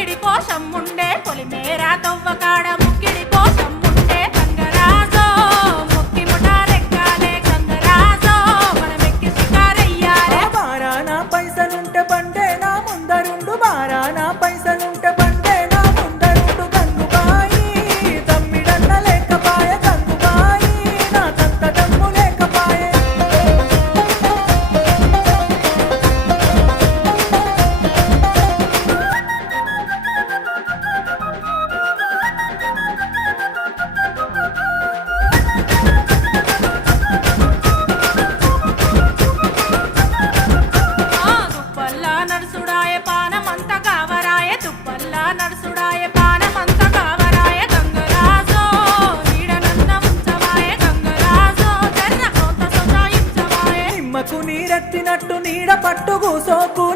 ముక్కిడి కోసం ఉండే పొలిమేరా తవ్వకాడ ముక్కిడి కోసం ఉండే గంగరాజో ముక్కి ముఠారెక్కాలే గంగరాజో మనమెక్కి షికారయ్యాలే బారానా పైసలుంటే బండే నా ముందరుండు బారానా పైసలుంటే బండే నా ముందరుండు గంగుబాయి తమ్మిడన్న లేకపాయ గంగుబాయి నా తంత దమ్ము లేకపాయే దుప్పల్లా నడుసుడాయ పానమంత కావరాయ దుప్పల్లా నడుసుడాయ పానమంత కావరాయ గంగరాజో నీడనన్న ఉంచవాయ గంగరాజో జర్ర కొంత సొంతాయించవాయ నిమ్మకు నీరెత్తినట్టు నీడ పట్టు కూసోకు